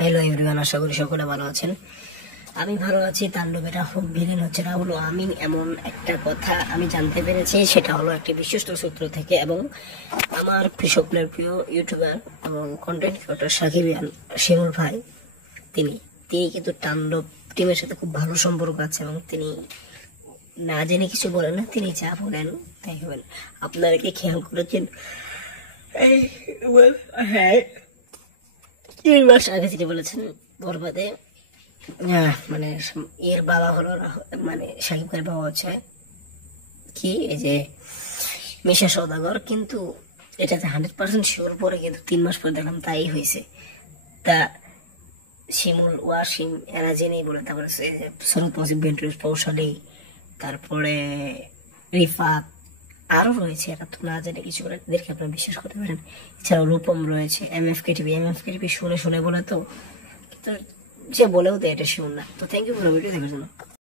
Hello everyone, আশা করি সকলে ভালো আছেন। আমি ভালো আছি। তাণ্ডবের ভিলেন হচ্ছে রাহুল আমিন। এমন একটা কথা আমি জানতে পেরেছি, সেটা হলো একটি বিশ্বস্ত সূত্র থেকে, এবং আমার সকলের প্রিয় ইউটিউবার এবং কন্টেন্ট ক্রিয়েটর সাকিবিয়ান শিমুল ভাই, তিনি তিনি কিন্তু তাণ্ডব টিমের সাথে খুব ভালো সম্পর্ক আছে, এবং তিনি না জেনে কিছু বলেন না, তিনি যা বলেন তাই হবেন। আপনারা কি খেয়াল করেছেন? হ্যাঁ, 3 মাস আগে তিনি বলেছেন বরবাদে মানে এর বাবা হলো মানে শাকিব খানের বাবা হচ্ছে কি, এই যে মিশা সওদাগর। কিন্তু এটাতে 100% শিওর পরে, কিন্তু 3 মাস পরে দেখলাম তাই হয়েছে। তা শিমুল, ওয়াসিম এরা জেনেই বলে, তারপরে সরত মসিব, বেন্টুস, পৌশালী, তারপরে রিফাত, আরো রয়েছে, এরা তো না জেনে কিছু করে, এদেরকে আপনারা বিশ্বাস করতে পারেন। এছাড়াও রূপম রয়েছে, এমএফকে টিভি শুনে শুনে বলে, তো কিন্তু যে বলেও দেয় এটা শুন না। তো থ্যাংক ইউ পুরো ভিডিও দেখার জন্য।